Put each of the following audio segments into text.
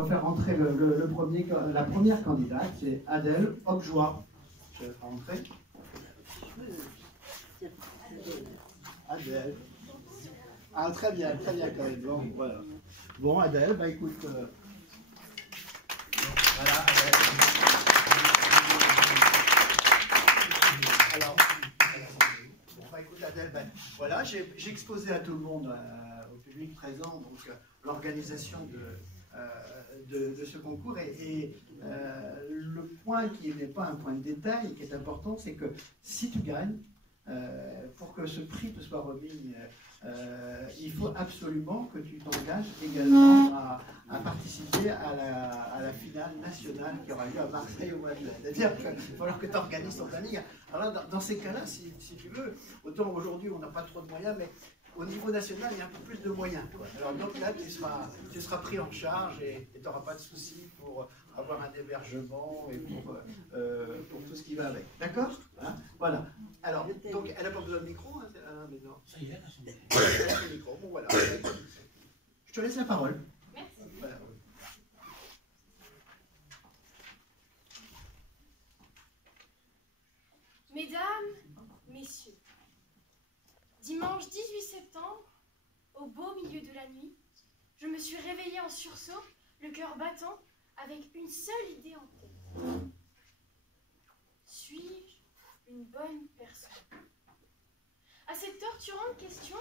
va faire rentrer la première candidate, c'est Adèle Objoie. Je vais la faire rentrer. Adèle. Ah, très bien quand même. Bon, voilà. Bon, Adèle, bah écoute. Voilà, Adèle. Alors, bon, bah écoute, Adèle, ben, voilà, j'ai exposé à tout le monde, au public présent, donc l'organisation de ce concours. Et le point qui n'est pas un point de détail, qui est important, c'est que si tu gagnes, pour que ce prix te soit remis, il faut absolument que tu t'engages également à participer à la finale nationale qui aura lieu à Marseille au mois de mai. C'est-à-dire qu'il va falloir que tu organises ton planning. Alors là, dans ces cas-là, si tu veux, autant aujourd'hui on n'a pas trop de moyens, mais au niveau national, il y a un peu plus de moyens. Alors donc là, tu seras pris en charge et tu n'auras pas de soucis pour avoir un hébergement et pour tout ce qui va avec. D'accord, hein? Voilà. Alors, donc, elle n'a pas besoin de micro, hein, mais non. Ça y est, elle a son micro. Bon, voilà. Je te laisse la parole. Merci. Voilà. Mesdames, Messieurs, dimanche 18 septembre, au beau milieu de la nuit, je me suis réveillée en sursaut, le cœur battant, avec une seule idée en tête. Suis-je une bonne personne? À cette torturante question,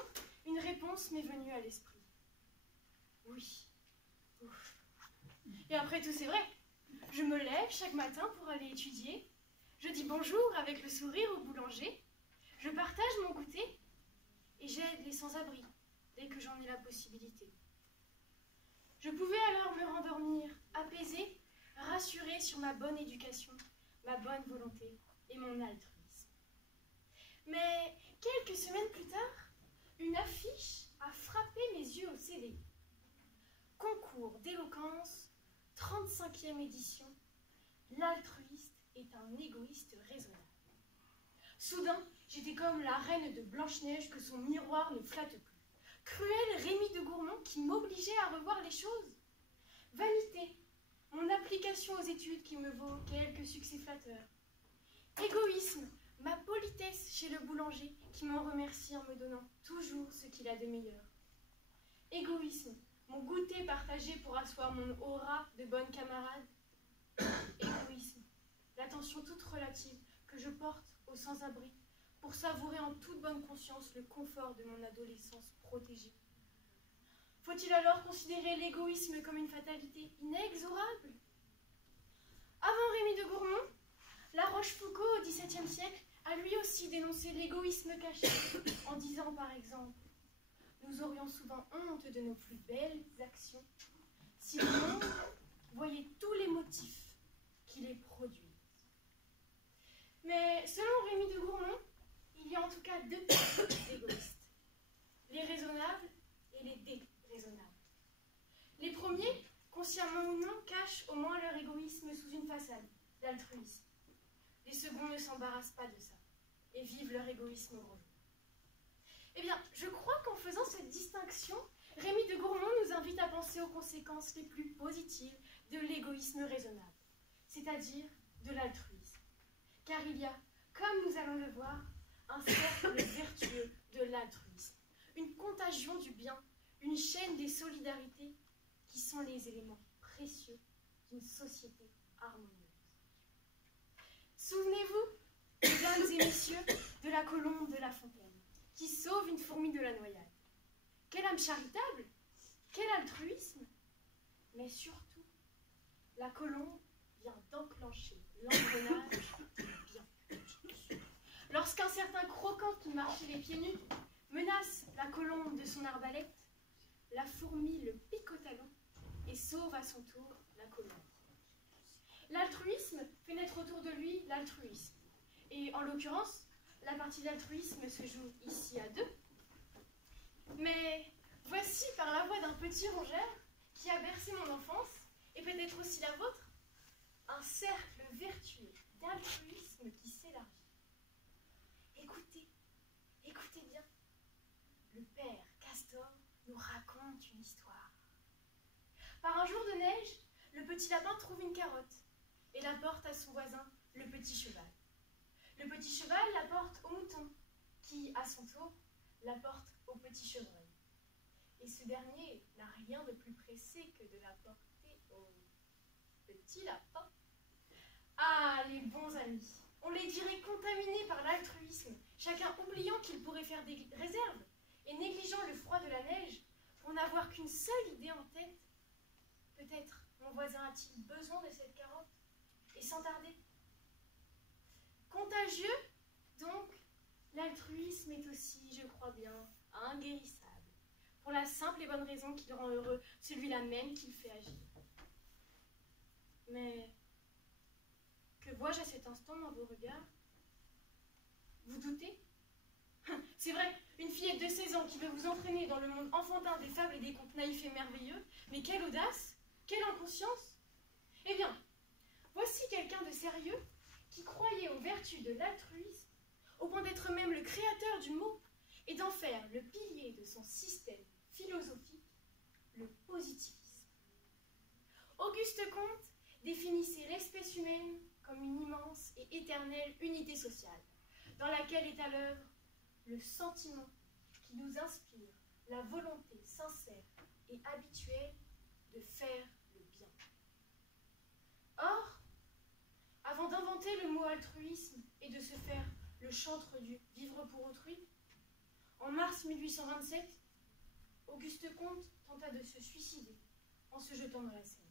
une réponse m'est venue à l'esprit. Oui. Ouf. Et après tout, c'est vrai. Je me lève chaque matin pour aller étudier. Je dis bonjour avec le sourire au boulanger. Je partage mon goûter et j'aide les sans-abri dès que j'en ai la possibilité. Je pouvais alors me rendormir apaisée, rassurée sur ma bonne éducation, ma bonne volonté et mon altruisme. Mais quelques semaines plus tard, une affiche a frappé mes yeux au CDI. Concours d'éloquence, 35e édition. L'altruiste est un égoïste raisonnable. Soudain, j'étais comme la reine de Blanche-Neige que son miroir ne flatte plus. Cruel Rémi de Gourmont qui m'obligeait à revoir les choses. Vanité, mon application aux études qui me vaut quelques succès flatteurs. Égoïsme, ma politesse chez le boulanger qui m'en remercie en me donnant toujours ce qu'il a de meilleur. Égoïsme, mon goûter partagé pour asseoir mon aura de bonne camarade. Égoïsme, l'attention toute relative que je porte aux sans-abri pour savourer en toute bonne conscience le confort de mon adolescence protégée. Faut-il alors considérer l'égoïsme comme une fatalité inexorable? Avant Rémi de Gourmont, La Rochefoucauld au XVIIe siècle a lui aussi dénoncé l'égoïsme caché en disant par exemple « Nous aurions souvent honte de nos plus belles actions si le monde voyait tous les motifs qui les produisent. » Mais selon Rémi de Gourmont, il y a en tout cas deux types d'égoïstes, les raisonnables et les déraisonnables. Les premiers, consciemment ou non, cachent au moins leur égoïsme sous une façade d'altruisme. Les seconds ne s'embarrassent pas de ça et vivent leur égoïsme au gros jour. Eh bien, je crois qu'en faisant cette distinction, Rémi de Gourmont nous invite à penser aux conséquences les plus positives de l'égoïsme raisonnable, c'est-à-dire de l'altruisme. Car il y a, comme nous allons le voir, un cercle vertueux de l'altruisme, une contagion du bien, une chaîne des solidarités qui sont les éléments précieux d'une société harmonieuse. Souvenez-vous, mesdames et messieurs, de la colombe de La Fontaine, qui sauve une fourmi de la noyade. Quelle âme charitable, quel altruisme, mais surtout, la colombe vient d'enclencher l'engrenage du bien. Lorsqu'un certain croquant qui marchait les pieds nus menace la colombe de son arbalète, la fourmi le pique au talon et sauve à son tour la colombe. L'altruisme fait naître autour de lui l'altruisme. Et en l'occurrence, la partie d'altruisme se joue ici à deux. Mais voici par la voix d'un petit rongeur qui a bercé mon enfance, et peut-être aussi la vôtre, un cercle vertueux d'altruisme qui s'élargit. Écoutez, écoutez bien. Le père Castor nous raconte une histoire. Par un jour de neige, le petit lapin trouve une carotte et la porte à son voisin, le petit cheval. Le petit cheval la porte au mouton, qui, à son tour, la porte au petit chevreuil. Et ce dernier n'a rien de plus pressé que de la porter au petit lapin. Ah, les bons amis, on les dirait contaminés par l'altruisme, chacun oubliant qu'il pourrait faire des réserves et négligeant le froid de la neige pour n'avoir qu'une seule idée en tête. Peut-être mon voisin a-t-il besoin de cette carotte, et sans tarder. Contagieux, donc, l'altruisme est aussi, je crois bien, inguérissable, pour la simple et bonne raison qu'il rend heureux celui-là même qui le fait agir. Mais que vois-je à cet instant dans vos regards? Vous doutez? C'est vrai, une fillette de 16 ans qui veut vous entraîner dans le monde enfantin des fables et des contes naïfs et merveilleux, mais quelle audace, quelle inconscience! Eh bien, voici quelqu'un de sérieux qui croyait aux vertus de l'altruisme, au point d'être même le créateur du mot, et d'en faire le pilier de son système philosophique, le positivisme. Auguste Comte définissait l'espèce humaine comme une immense et éternelle unité sociale, dans laquelle est à l'œuvre le sentiment qui nous inspire la volonté sincère et habituelle de faire le bien. Or, avant d'inventer le mot altruisme et de se faire le chantre du vivre pour autrui, en mars 1827, Auguste Comte tenta de se suicider en se jetant dans la Seine.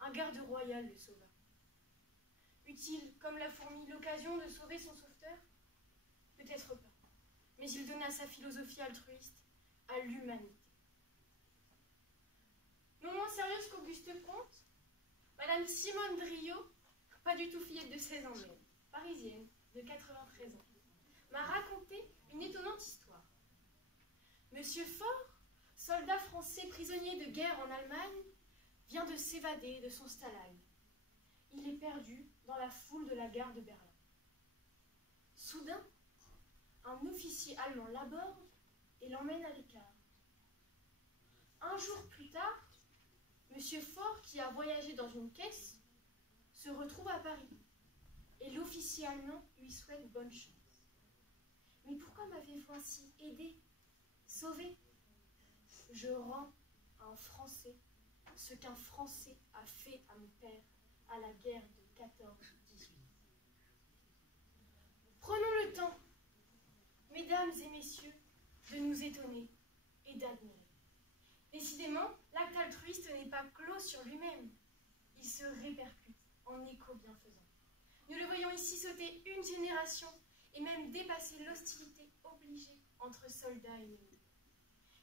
Un garde royal le sauva. Eut-il, comme la fourmi, l'occasion de sauver son sauveteur? Peut-être pas, mais il donna sa philosophie altruiste à l'humanité. Non moins sérieuse qu'Auguste Comte, Madame Simone Driot, pas du tout fillette de 16 ans mais parisienne, de 93 ans, m'a raconté une étonnante histoire. Monsieur Faure, soldat français prisonnier de guerre en Allemagne, vient de s'évader de son stalag. Il est perdu dans la foule de la gare de Berlin. Soudain, un officier allemand l'aborde et l'emmène à l'écart. Un jour plus tard, Monsieur Faure, qui a voyagé dans une caisse, se retrouve à Paris et l'officier allemand lui souhaite bonne chance. Mais pourquoi m'avez-vous ainsi aidé, sauvé? Je rends à un Français ce qu'un Français a fait à mon père à la guerre de 14-18. Prenons le temps, mesdames et messieurs, de nous étonner et d'admirer. Décidément, l'acte altruiste n'est pas clos sur lui-même. Il se répercute en écho bienfaisant. Nous le voyons ici sauter une génération et même dépasser l'hostilité obligée entre soldats et ennemis.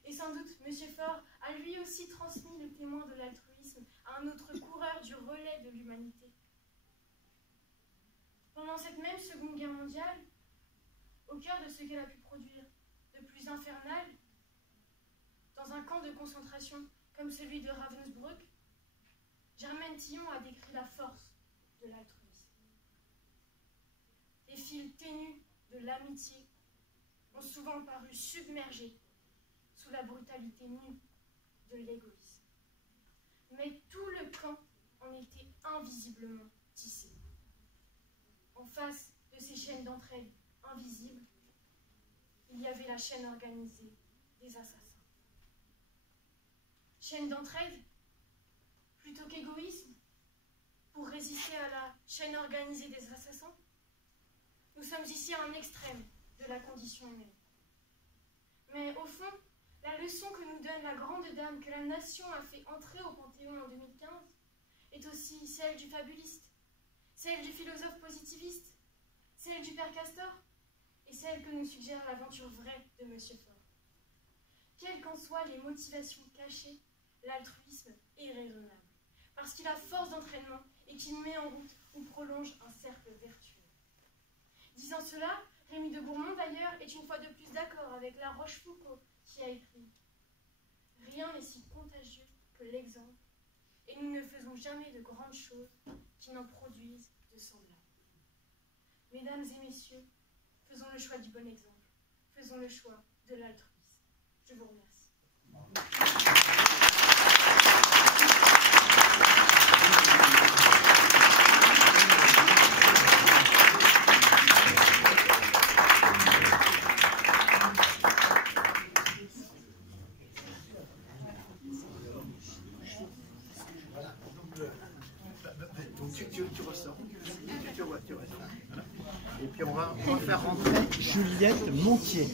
Et sans doute, M. Faure a lui aussi transmis le témoin de l'altruisme à un autre coureur du relais de l'humanité. Pendant cette même Seconde Guerre mondiale, au cœur de ce qu'elle a pu produire de plus infernal, dans un camp de concentration comme celui de Ravensbrück, Germaine Tillon a décrit la force de l'altruisme. Les fils ténus de l'amitié ont souvent paru submergés sous la brutalité nue de l'égoïsme. Mais tout le camp en était invisiblement tissé. En face de ces chaînes d'entraide invisibles, il y avait la chaîne organisée des assassins. Chaîne d'entraide, plutôt qu'égoïsme, pour résister à la chaîne organisée des assassins, nous sommes ici à un extrême de la condition humaine. Mais au fond, la leçon que nous donne la grande dame que la nation a fait entrer au Panthéon en 2015 est aussi celle du fabuliste, celle du philosophe positiviste, celle du père Castor et celle que nous suggère l'aventure vraie de M. Faure. Quelles qu'en soient les motivations cachées, l'altruisme est raisonnable, parce qu'il a force d'entraînement et qu'il met en route ou prolonge un cercle vertueux. Disant cela, Rémy de Gourmont, d'ailleurs, est une fois de plus d'accord avec La Rochefoucauld, qui a écrit « Rien n'est si contagieux que l'exemple, et nous ne faisons jamais de grandes choses qui n'en produisent de semblables. » Mesdames et messieurs, faisons le choix du bon exemple, faisons le choix de l'altruisme. Je vous remercie. voiture est là. Voilà. Et puis on va faire rentrer Juliette Montier.